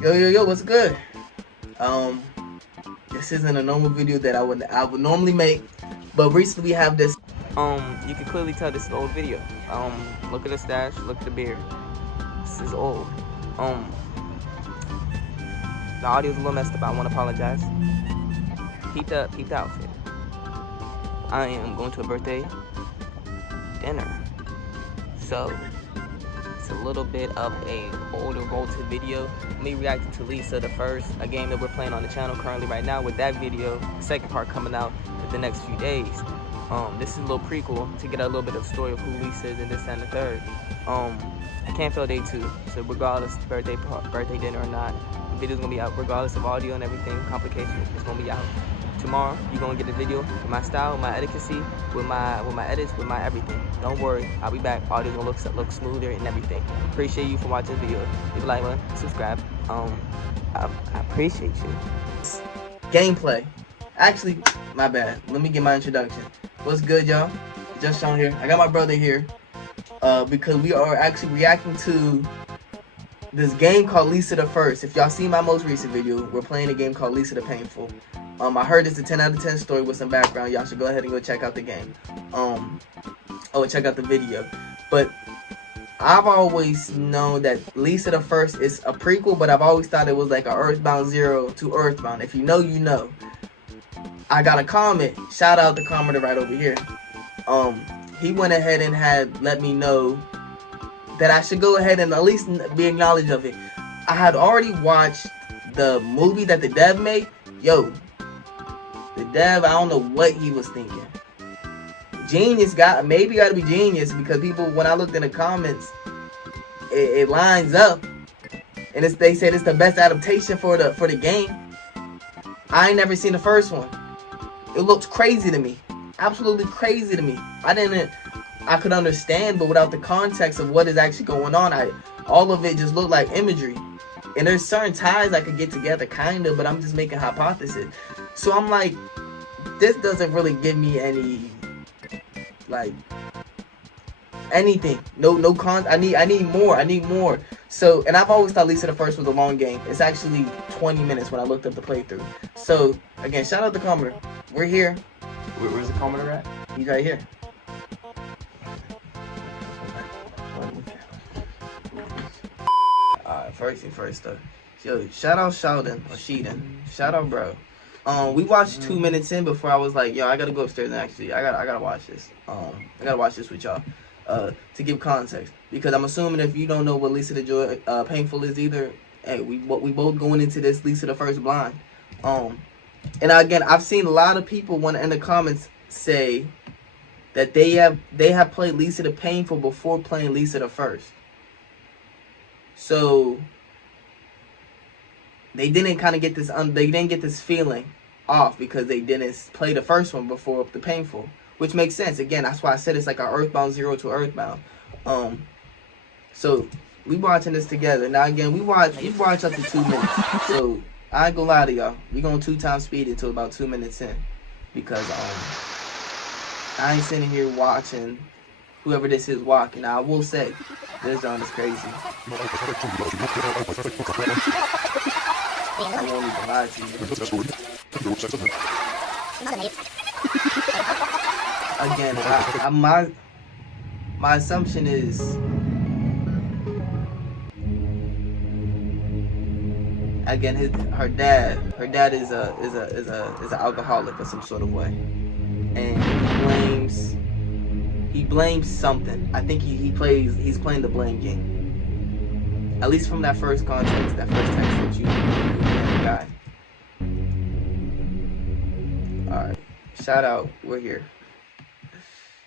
Yo, what's good? Um, this isn't a normal video that I would normally make, but recently we have this. You can clearly tell this is an old video. Look at the stash, look at the beard. This is old. The audio's a little messed up. I want to apologize. Peep the outfit. I am going to a birthday dinner, so it's a little bit of a older bolted video. Me reacting to Lisa the First, a game that we're playing on the channel currently right now. With that video, the second part coming out in the next few days. This is a little prequel to get a little bit of story of who Lisa is and this and the third. I can't fail day 2, so regardless birthday dinner or not, the video's gonna be out regardless of audio and everything, complications, it's gonna be out. Tomorrow, you're gonna get a video with my style, with my etiquette, with my edits, with my everything. Don't worry, I'll be back. Audio's gonna look smoother and everything. Appreciate you for watching the video. Leave a like button, subscribe. I appreciate you. Gameplay. Actually, my bad. Let me get my introduction. What's good, y'all? JustSean here. I got my brother here because we are actually reacting to this game called Lisa the First. If y'all see my most recent video, we're playing a game called Lisa the Painful. I heard it's a 10 out of 10 story with some background. Y'all should go ahead and go check out the game. Check out the video. But I've always known that Lisa the First is a prequel, but I've always thought it was like a Earthbound 0 to Earthbound. If you know, you know. I got a comment. Shout out the commenter right over here. He went ahead and had let me know that I should go ahead and at least be acknowledged of it. I had already watched the movie that the dev made. Yo, the dev, I don't know what he was thinking. Genius maybe got to be genius, because people, when I looked in the comments, it lines up, and they said it's the best adaptation for the game. I ain't never seen the first one. It looked crazy to me, absolutely crazy to me. I could understand, but without the context of what is actually going on, all of it just looked like imagery. And there's certain ties I could get together, kind of, but I'm just making hypothesis. So I'm like, this doesn't really give me any, like, anything. No I need more. So, and I've always thought Lisa the First was a long game. It's actually 20 minutes when I looked up the playthrough. So again, shout out the commenter. We're here. Where's the commenter at? He's right here. Alright, first thing first though. Yo, shout out Sheldon or Sheedon. Shout out, bro. We watched 2 minutes in before I was like, yo, I gotta go upstairs and actually I gotta watch this. I gotta watch this with y'all. To give context, because I'm assuming if you don't know what Lisa the Painful is either, hey, we both going into this Lisa the First blind. And again, I've seen a lot of people in the comments say that they have played Lisa the Painful before playing Lisa the First. So they didn't kind of get this they didn't get this feeling off because they didn't play the first one before the Painful. Which makes sense. Again, that's why I said it's like an Earthbound 0 to Earthbound. So we watching this together. Now again, we watch up to 2 minutes. So I ain't gonna lie to y'all. We going 2 times speed until about 2 minutes in. Because I ain't sitting here watching whoever this is walking. Now I will say, this zone is crazy. I won't even lie to you. Again, my assumption is again her dad is an alcoholic of some sort of way, and he blames something. I think he's playing the blame game, at least from that first context, that first text that you guy. All right. Shout out, we're here.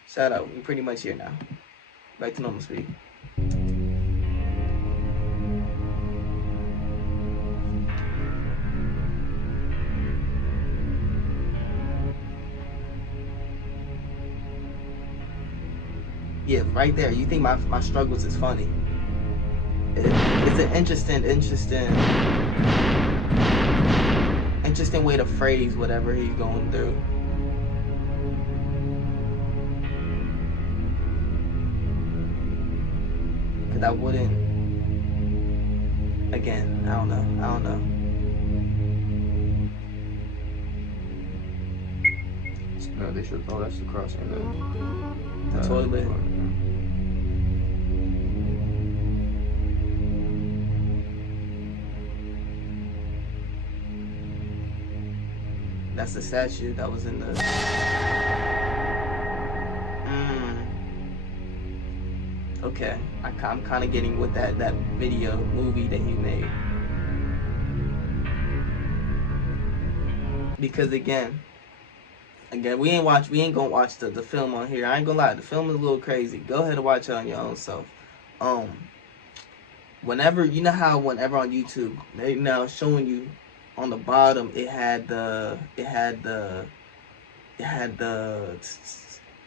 Shout out, we're pretty much here now. Back to normal speed. Yeah, right there. You think my struggles is funny. It's an interesting way to phrase whatever he's going through. I wouldn't Again, I don't know. No, they should. Oh, that's the cross and The toilet. That's the statue that was in the. Okay, I'm kind of getting what that video movie that he made. Because again, we ain't gonna watch the film on here. I ain't gonna lie, the film is a little crazy. Go ahead and watch it on your own self. Whenever on YouTube they now showing you on the bottom, it had the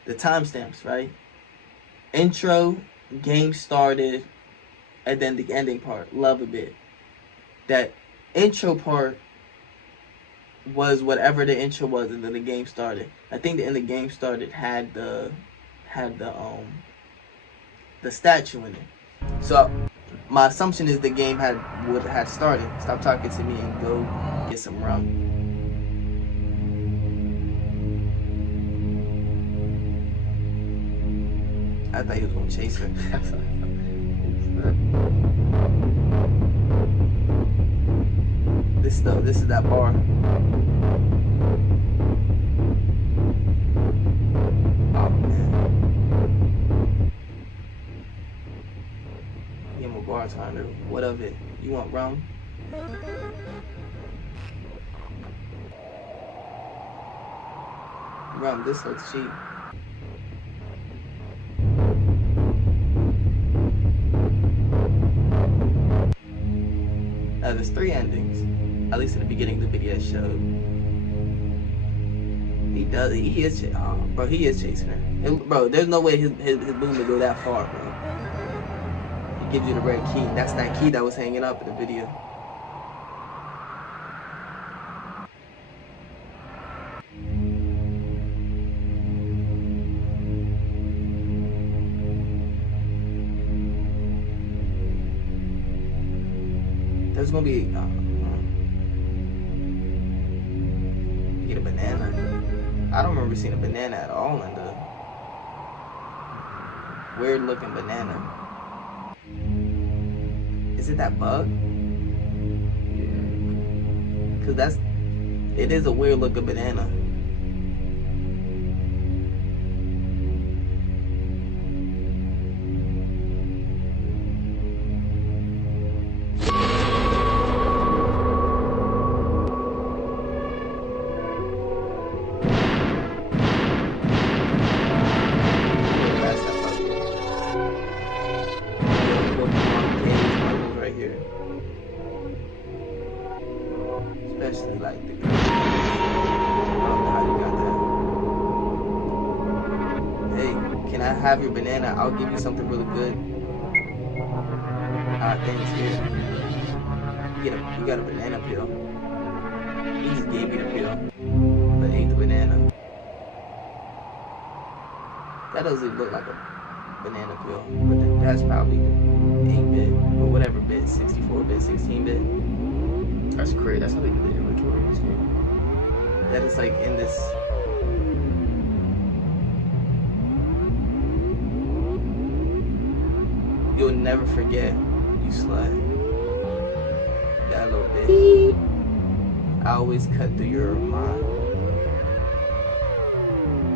timestamps, right? Intro, game started, and then the ending part. Love a bit. That intro part was whatever the intro was, and then the game started. I think the game started had the statue in it. So my assumption is the game had started. Stop talking to me and go get some rum. I thought he was gonna chase her. This is that bar. Oh man. Give him a bartender. What of it? You want rum? Rum, this looks cheap. There's 3 endings, at least in the beginning of the video showed. He is chasing her. Bro, there's no way his boom would go that far, bro. He gives you the red key. That's that key that was hanging up in the video. There's gonna be get a banana. I don't remember seeing a banana at all in the weird looking banana. Is it that bug? Yeah. Cause it is a weird looking banana. Especially like the girl. I don't know how you got that. Hey, can I have your banana? I'll give you something really good. Thanks, here. You got a banana peel. He just gave you the peel, but ate the banana. That doesn't look like a banana peel, but that's probably 8-bit or whatever bit, 64-bit, 16-bit. That's crazy. That's how they do the inventory in this game. That is like in this. You'll never forget you slut. That little bit. I always cut through your mind.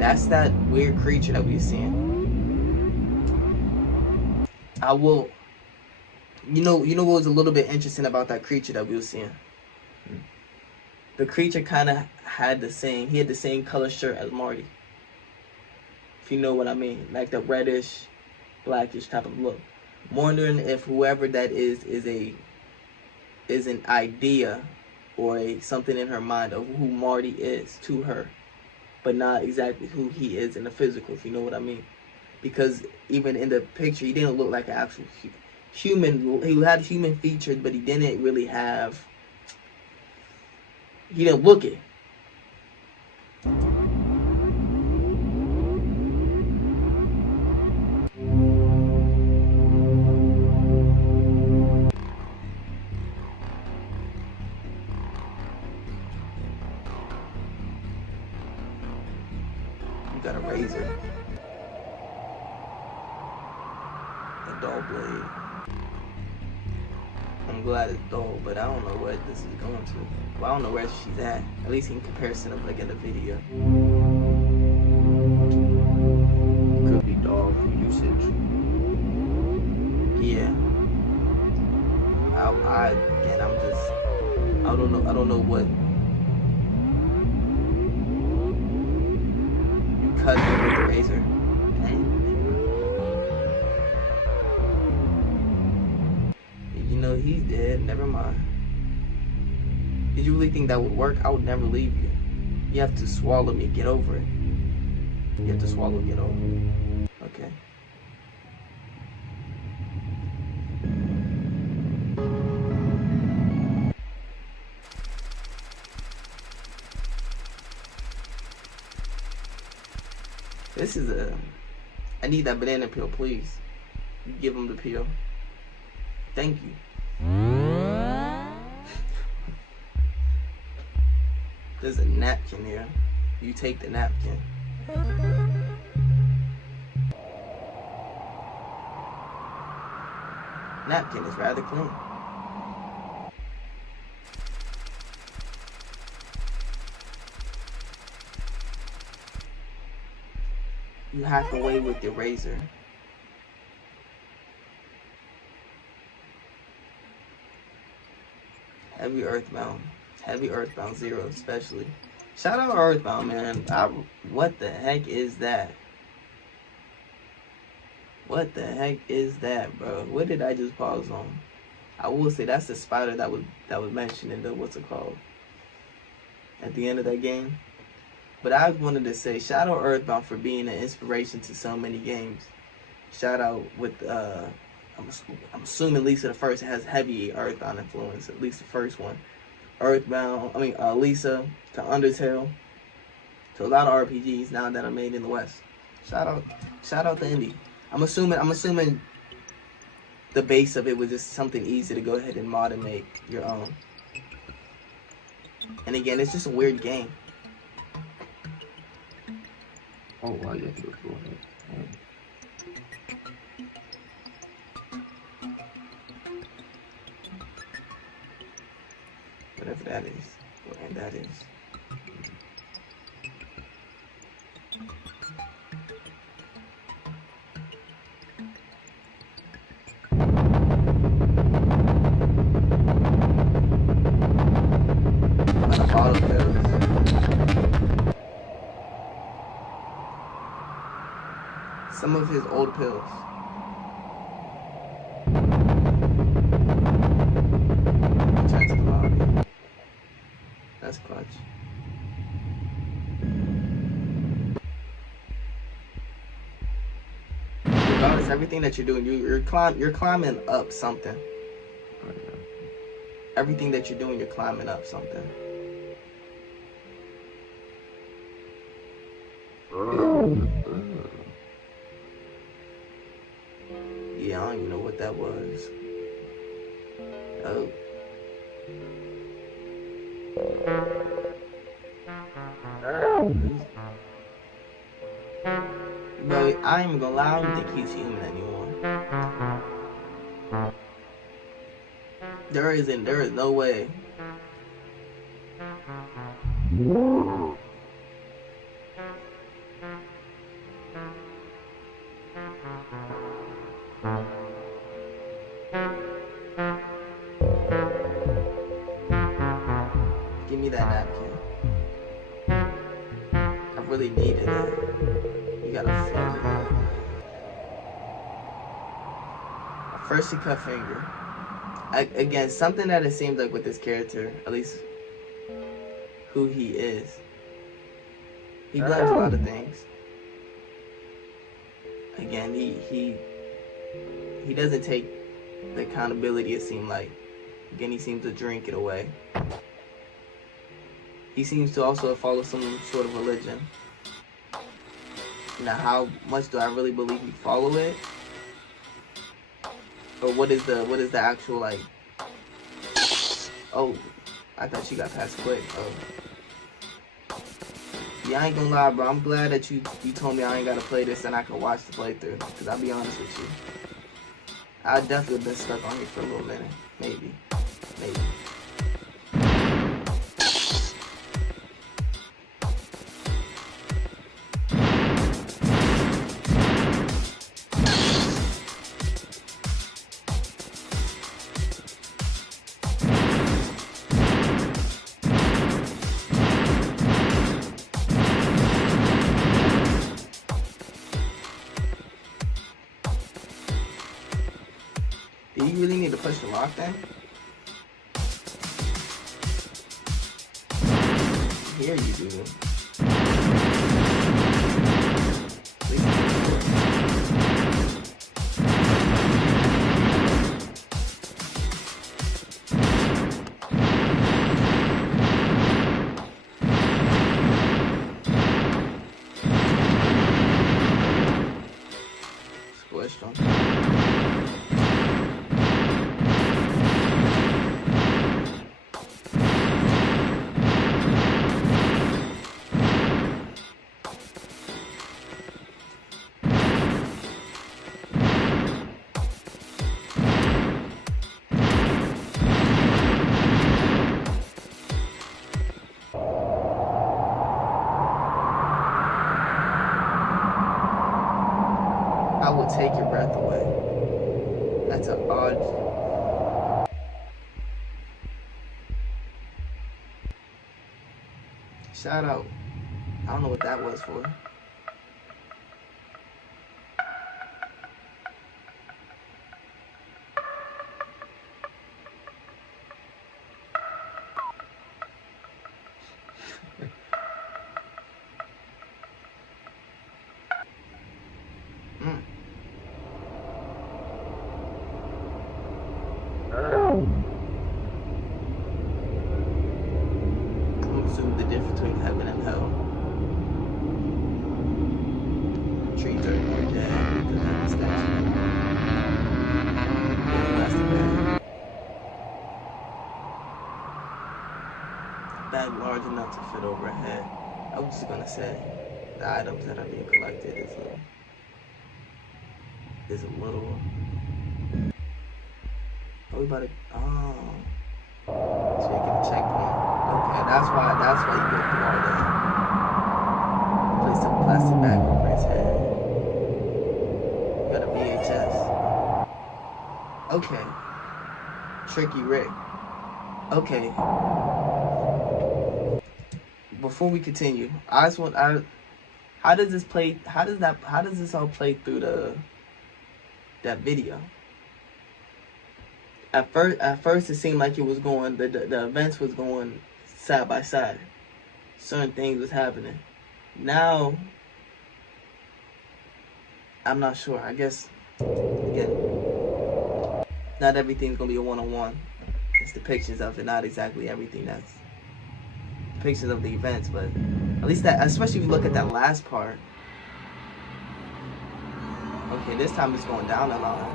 That's that weird creature that we've seen. I will. You know what was a little bit interesting about that creature that we were seeing? The creature kind of had the same color shirt as Marty. If you know what I mean. Like the reddish, blackish type of look. I'm wondering if whoever that is an idea or something in her mind of who Marty is to her. But not exactly who he is in the physical, if you know what I mean. Because even in the picture, he didn't look like an actual human. He had human features, but he didn't really have. He didn't look it. got a razor. A dull blade. I'm glad it's dull, but I don't know what this is going to. Well, I don't know where she's at least in comparison of like in the video. Could be dull for usage. Yeah. I don't know what. You cut me with the razor. Dang. You know he's dead. Never mind. Did you really think that would work? I would never leave you. You have to swallow me. Get over it. You have to swallow. Get over it. Okay. This is a. I need that banana peel, please. Give him the peel. Thank you. There's a napkin here. You take the napkin. Napkin is rather clean. You hack away with your razor. Heavy Earthbound 0 especially. Shout out Earthbound, man. What the heck is that? What the heck is that, bro? What did I just pause on? I will say that's the spider that was mentioned in the what's it called? At the end of that game. But I wanted to say shout out Earthbound for being an inspiration to so many games. Shout out with I'm assuming Lisa the First has heavy Earthbound influence, at least the first one. Lisa to Undertale to a lot of RPGs now that are made in the West. Shout out to Indie. I'm assuming the base of it was just something easy to go ahead and mod and make your own. And again, it's just a weird game. Oh wow, you have to go through it. Whatever that is. Whatever that is. Some of his old pills. Return to the lobby. That's clutch. Regardless, everything that you're doing, you're climbing up something. Oh, yeah. Everything that you're doing, you're climbing up something. Yeah, I don't even know what that was. Oh. Bro, I ain't even gonna lie, I don't think he's human anymore. There is no way. Give me that napkin. I really needed it. You got a finger. A freshly cut finger. Again, something that it seems like with this character, at least who he is, he blames a lot of things. Again, he doesn't take the accountability, it seems like. Again, he seems to drink it away. He seems to also follow some sort of religion. Now, how much do I really believe he follow it? Or what is the actual, like... Oh, I thought you got past quick. Oh. Yeah, I ain't gonna lie, bro. I'm glad that you told me I ain't gotta play this and I can watch the playthrough. Cause I'll be honest with you, I definitely been stuck on here for a little minute. Maybe. Do you really need to push the lock then? Here you do. Squished on. I will take your breath away. That's an odd. Shout out. I don't know what that was for. The difference between heaven and hell. Trees are more dead because of the statue. Bag large enough to fit over a head. I was just gonna say the items that are being collected is a little. Are we about to? Oh, so you get a checkpoint. Okay, that's why you go through all that. Place a plastic bag over his head. You got a VHS. Okay. Tricky Rick. Okay. Before we continue, how does this all play through that video? At first it seemed like it was going, the events was going side by side. Certain things was happening. Now, I'm not sure. I guess, again, not everything's going to be a one-on-one. It's depictions of it, not exactly everything that's depictions of the events, but at least that, especially if you look at that last part. Okay, this time it's going down the line.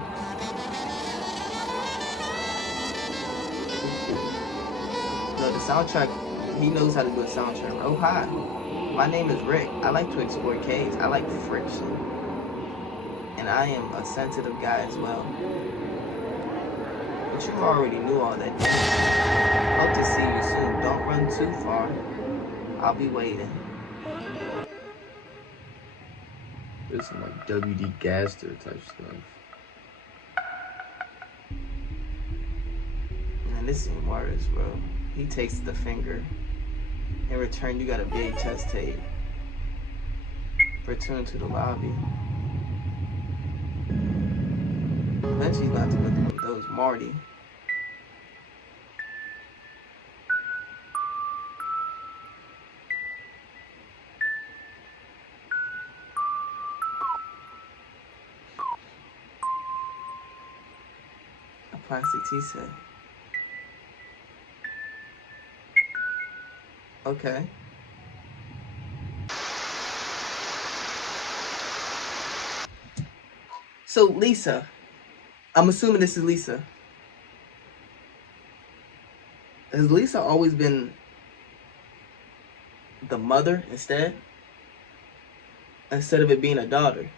So the soundtrack, he knows how to do a soundtrack. Oh, hi. My name is Rick. I like to explore caves. I like friction. And I am a sensitive guy as well. But you already knew all that. Hope to see you soon. Don't run too far. I'll be waiting. There's some like WD Gaster type stuff. Man, this ain't worse, bro. He takes the finger. In return, you got a VHS tape. Return to the lobby. Eventually, he's going to have to go through those. Marty. A plastic tea set. Okay. So Lisa, I'm assuming this is Lisa. Has Lisa always been the mother instead of it being a daughter.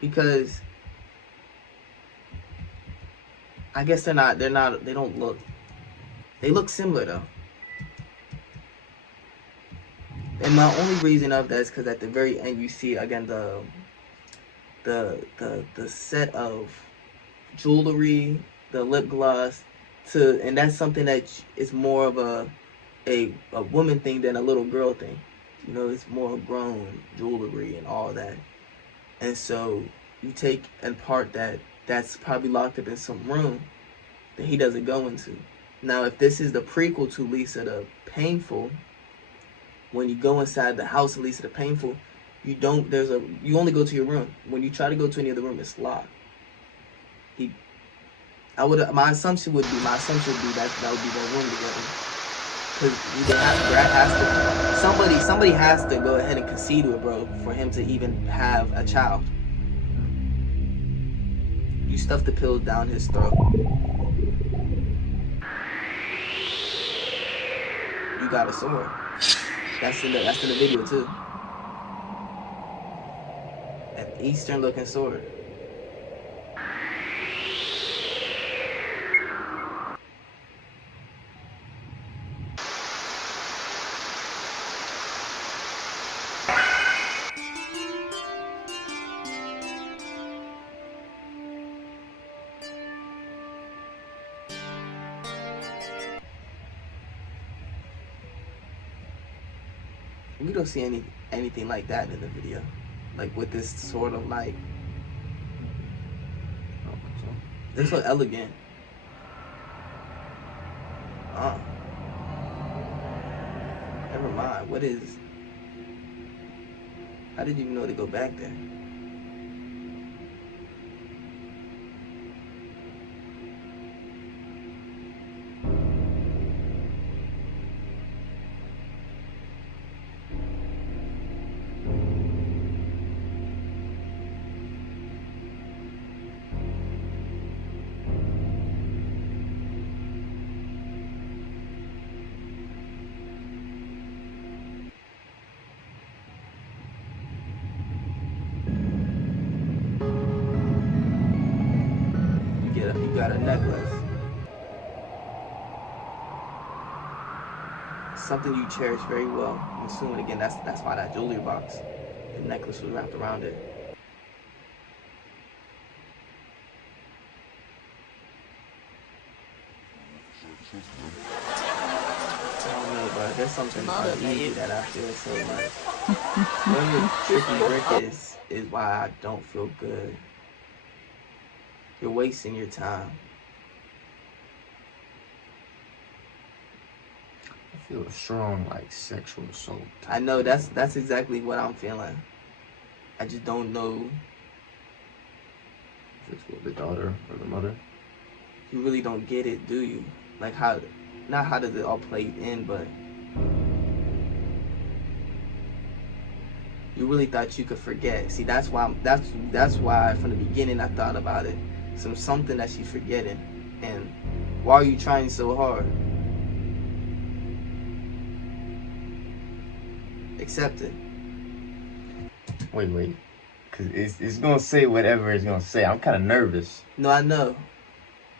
Because I guess they don't look, they look similar though. And my only reason of that is because at the very end you see again the set of jewelry, the lip gloss, and that's something that is more of a woman thing than a little girl thing. You know, it's more grown jewelry and all that. And so you take and part that's probably locked up in some room that he doesn't go into. Now, if this is the prequel to Lisa the Painful, when you go inside the house of Lisa the Painful, you only go to your room. When you try to go to any other room, it's locked. My assumption would be that would be the room to go in. Because somebody has to go ahead and concede to it, bro, for him to even have a child. You stuff the pills down his throat. You got a sword. That's in the video too. An Eastern looking sword. We don't see anything like that in the video, like with this sort of like. It's so elegant. Never mind. What is? How did you even know to go back there? You got a necklace. Something you cherish very well. I'm assuming again that's why that jewelry box, the necklace was wrapped around it. I don't know, but there's something uneasy that I feel so much. Whatever tricky Rick is why I don't feel good. You're wasting your time. I feel a strong, like, sexual assault. I know, that's exactly what I'm feeling. I just don't know. If it's with the daughter or the mother. You really don't get it, do you? Like not how does it all play in, but you really thought you could forget. See, that's why from the beginning I thought about it. Something that she's forgetting. And why are you trying so hard? Accept it. Wait. Cause it's gonna say whatever it's gonna say. I'm kinda nervous. No, I know.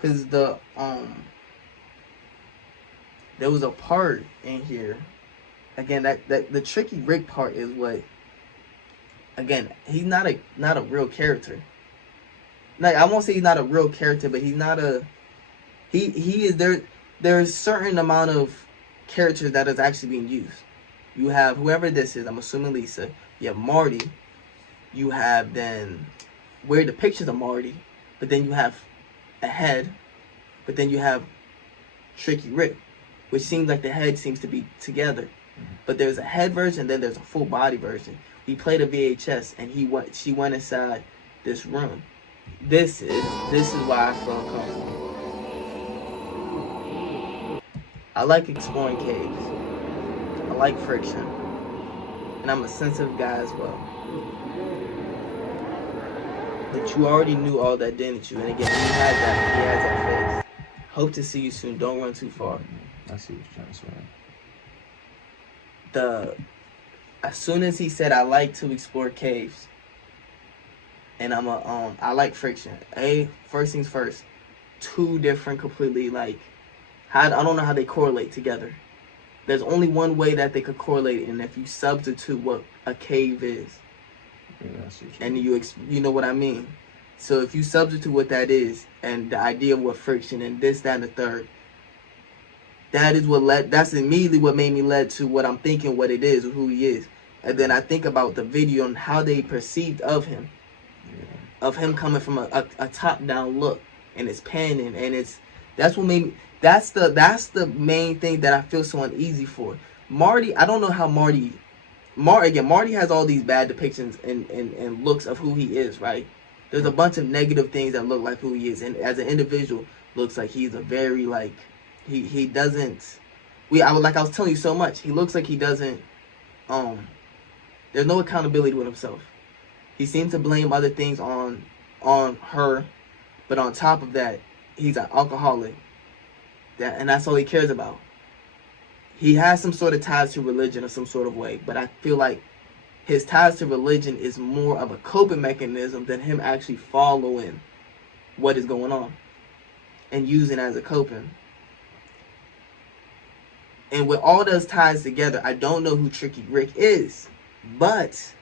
Cause there was a part in here. Again, that the tricky Rick part is what. Again, he's not a real character. Like, I won't say he's not a real character, but he's not a. He is there. There's a certain amount of characters that is actually being used. You have whoever this is. I'm assuming Lisa. You have Marty. You have then where the pictures of Marty, but then you have a head, but then you have Tricky Rick, which seems like the head seems to be together. But there's a head version, then there's a full body version. We played a VHS, and she went inside this room. This is why I feel uncomfortable. I like exploring caves. I like friction, and I'm a sensitive guy as well. But you already knew all that, didn't you? And again, he has that face. Hope to see you soon. Don't run too far. I see what you're trying to say. As soon as he said I like to explore caves, and I like friction. First things first, two different completely like, I don't know how they correlate together. There's only one way that they could correlate, and if you substitute what a cave is, Yeah, I see what and you know what I mean. So if you substitute what that is, and the idea of what friction and this, that, and the third, that's immediately what made me led to what I'm thinking, what it is, or who he is. And then I think about the video and how they perceived of him, of him coming from a top down look, and it's panning, and that's what made me. That's the main thing that I feel so uneasy for. Marty, I don't know how Marty has all these bad depictions and looks of who he is, right? There's a bunch of negative things that look like who he is, and as an individual, looks like he's a very like he doesn't. I was telling you so much. He looks like he doesn't. There's no accountability with himself. He seems to blame other things on her, but on top of that, he's an alcoholic. And that's all he cares about. He has some sort of ties to religion or some sort of way, but I feel like his ties to religion is more of a coping mechanism than him actually following what is going on and using it as a coping. And with all those ties together, I don't know who Tricky Rick is, but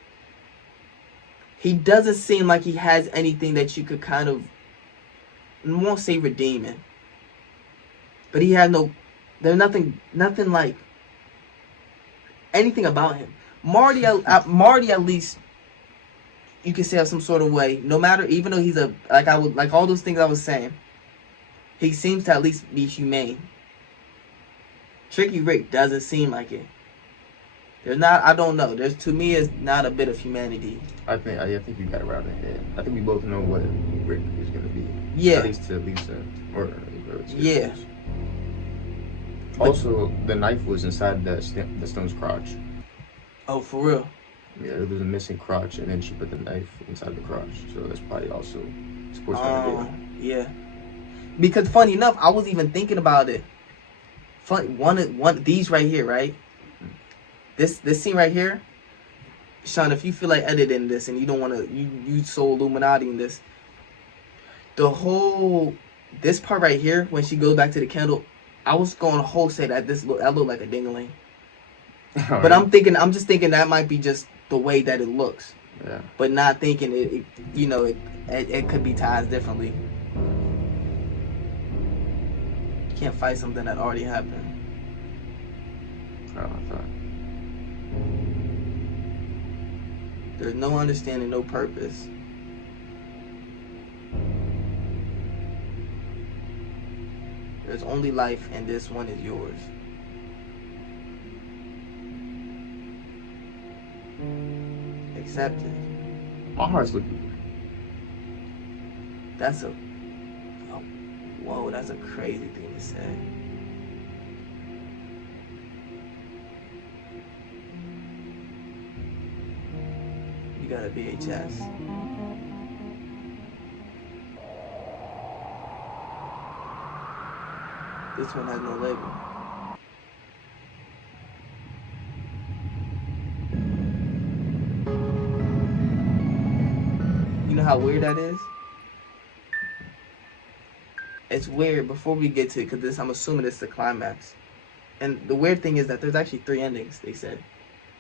he doesn't seem like he has anything that you could kind of, I won't say redeeming, but he had there's nothing like anything about him. Marty at least you can say of some sort of way, no matter, even though he's like all those things I was saying, he seems to at least be humane. Tricky Rick doesn't seem like it. There's not, I don't know. To me, it's not a bit of humanity. I think you got it right in the head. I think we both know what Rick is gonna be. Yeah. At least to Lisa or to yeah. Lisa. Also, the knife was inside the stone's crotch. Oh, for real? Yeah, there was a missing crotch, and then she put the knife inside the crotch. So that's probably also supposed to be. Yeah. Because funny enough, I was even thinking about it. One these right here, right? This scene right here, Sean, if you feel like editing this and you don't want to, you so Illuminati in this. This part right here, when she goes back to the candle, I was going to whole say that that looked like a ding-a-ling. But I'm just thinking that might be just the way that it looks. Yeah. But not thinking it could be tied differently. You can't fight something that already happened. Oh, I thought. There's no understanding, no purpose. There's only life, and this one is yours. Accept it. My heart's looking. That's a crazy thing to say. You got a VHS. This one has no label. You know how weird that is? It's weird before we get to it, because I'm assuming it's the climax. And the weird thing is that there's actually 3 endings, they said.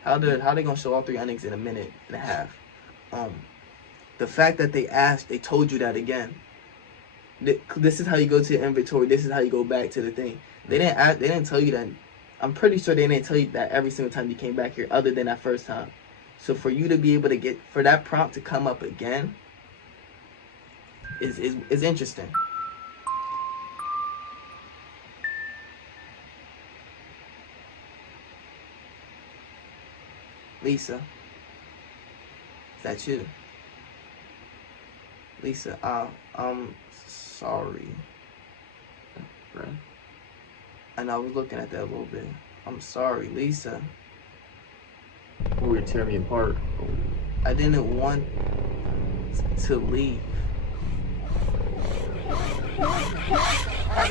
How they gonna show all 3 endings in a minute and a half? The fact that they told you that again. This is how you go to your inventory. This is how you go back to the thing. They didn't tell you that. I'm pretty sure they didn't tell you that every single time you came back here, other than that first time. So for you to be able to for that prompt to come up again, is interesting. Lisa, is that you? Lisa, I'm sorry. Right. And I was looking at that a little bit. I'm sorry, Lisa. Oh, you're tearing me apart. I didn't want to leave. I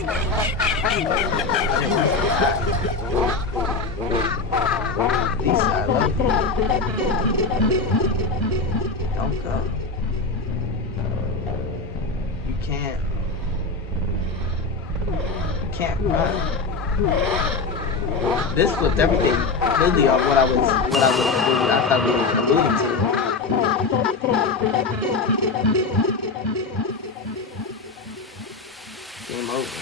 Lisa, I love you. Don't go. You can't run. This flipped everything really on what I thought we were alluding to. Game over.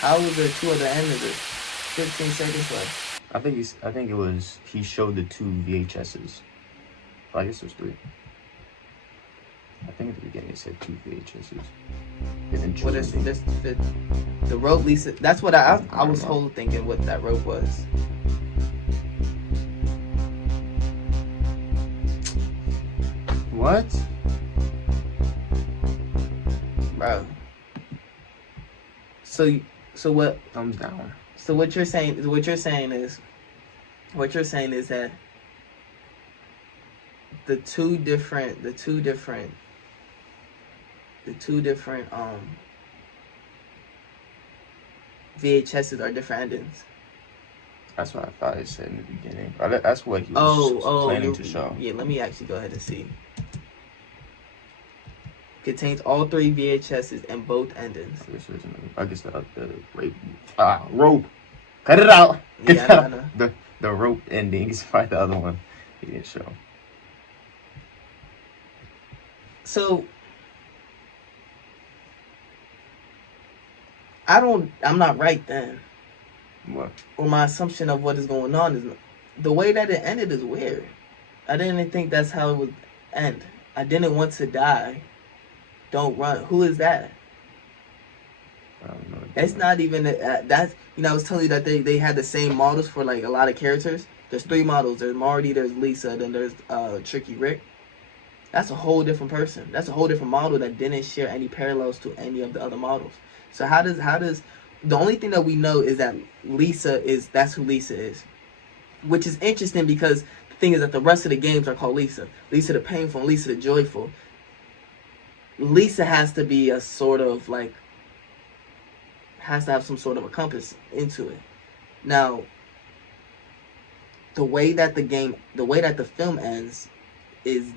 How was there two other end of this? 15 seconds left. I think it was he showed the 2 VHSs. Well, I guess it was 3. I think at the beginning it said 2 VHSs. What is this? The rope, Lisa. That's what I was whole thinking what that rope was. What? Bro. So what? Thumbs down. So what you're saying is that the two different VHSs are different endings. That's what I thought it said in the beginning. That's what he was planning to show. Yeah, let me actually go ahead and see. Contains all 3 VHSs and both endings. I guess the rope. Cut it out. Yeah, I know. The rope ending is probably the other one he didn't show. So I'm not right then. What? Or my assumption of what is going on is the way that it ended is weird. I didn't think that's how it would end. I didn't want to die. Don't run. Who is that? I don't know. It's not even that's, I was telling you that they had the same models for like a lot of characters. There's 3 models. There's Marty, there's Lisa, then there's Tricky Rick. That's a whole different person. That's a whole different model that didn't share any parallels to any of the other models. So how does the only thing that we know is that that's who Lisa is. Which is interesting because the thing is that the rest of the games are called Lisa. Lisa the Painful and Lisa the Joyful. Lisa has to be a sort of like, has to have some sort of a compass into it. Now, the way that the film ends is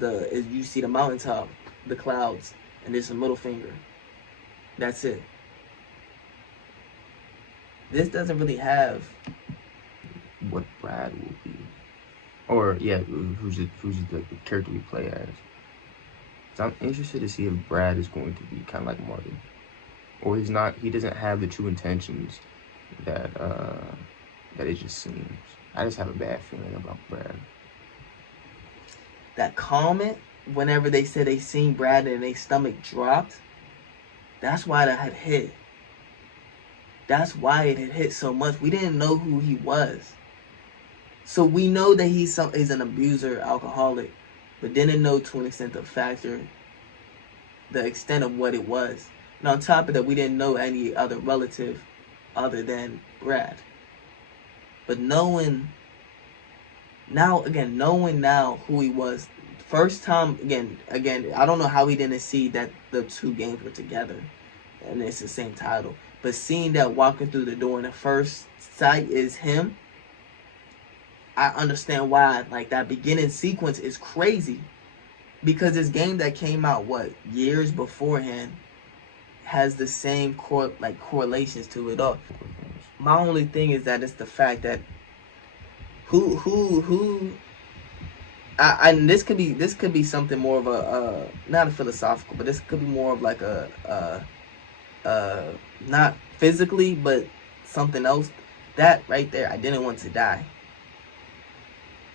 you see the mountaintop, the clouds, and there's a middle finger. That's it. This doesn't really have what Brad will be, or yeah, who's the character we play as. So I'm interested to see if Brad is going to be kind of like Marty, or he's not. He doesn't have the true intentions that it just seems. I just have a bad feeling about Brad. That comment whenever they said they seen Brad and their stomach dropped, that's why that had hit. That's why it had hit so much. We didn't know who he was. So we know that he's an abuser, alcoholic, but didn't know to an extent the extent of what it was. And on top of that, we didn't know any other relative other than Brad. But knowing now who he was, first time, again, I don't know how he didn't see that the 2 games were together and it's the same title. But seeing that walking through the door and the first sight is him, I understand why like that beginning sequence is crazy. Because this game that came out years beforehand has the same correlations to it all. My only thing is that it's the fact that and this could be something more of a not a philosophical, but this could be more of like not physically, but something else. That right there, I didn't want to die.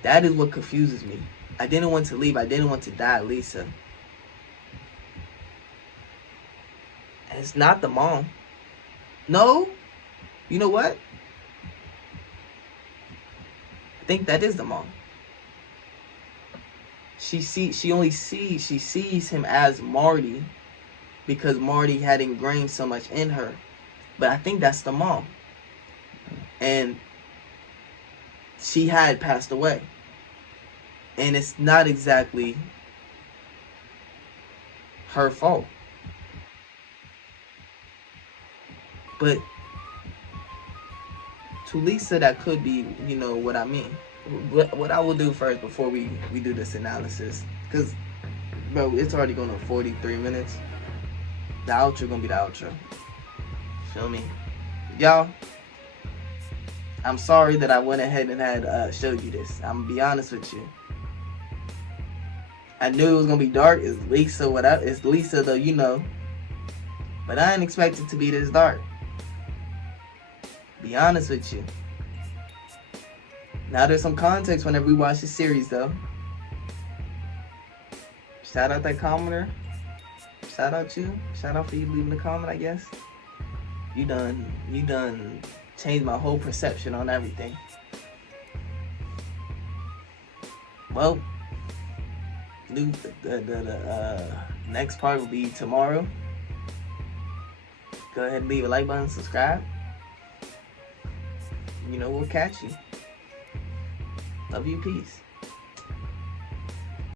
That is what confuses me. I didn't want to leave. I didn't want to die, Lisa. And it's not the mom. No. You know what? I think that is the mom. She sees him as Marty because Marty had ingrained so much in her. But I think that's the mom. And she had passed away. And it's not exactly her fault. But to Lisa, that could be, you know, what I mean. What I will do first before we do this analysis, because, bro, it's already going to 43 minutes. The outro going to be the outro. Feel me? Y'all, I'm sorry that I went ahead and had showed you this. I'm going to be honest with you. I knew it was going to be dark. It's Lisa, it's Lisa, though, you know. But I didn't expect it to be this dark. Be honest with you. Now there's some context whenever we watch the series, though. Shout out that commenter. Shout out you. Shout out for you leaving a comment, I guess. You done changed my whole perception on everything. Well, the next part will be tomorrow. Go ahead and leave a like button, subscribe. You know, we'll catch you. Love you, peace.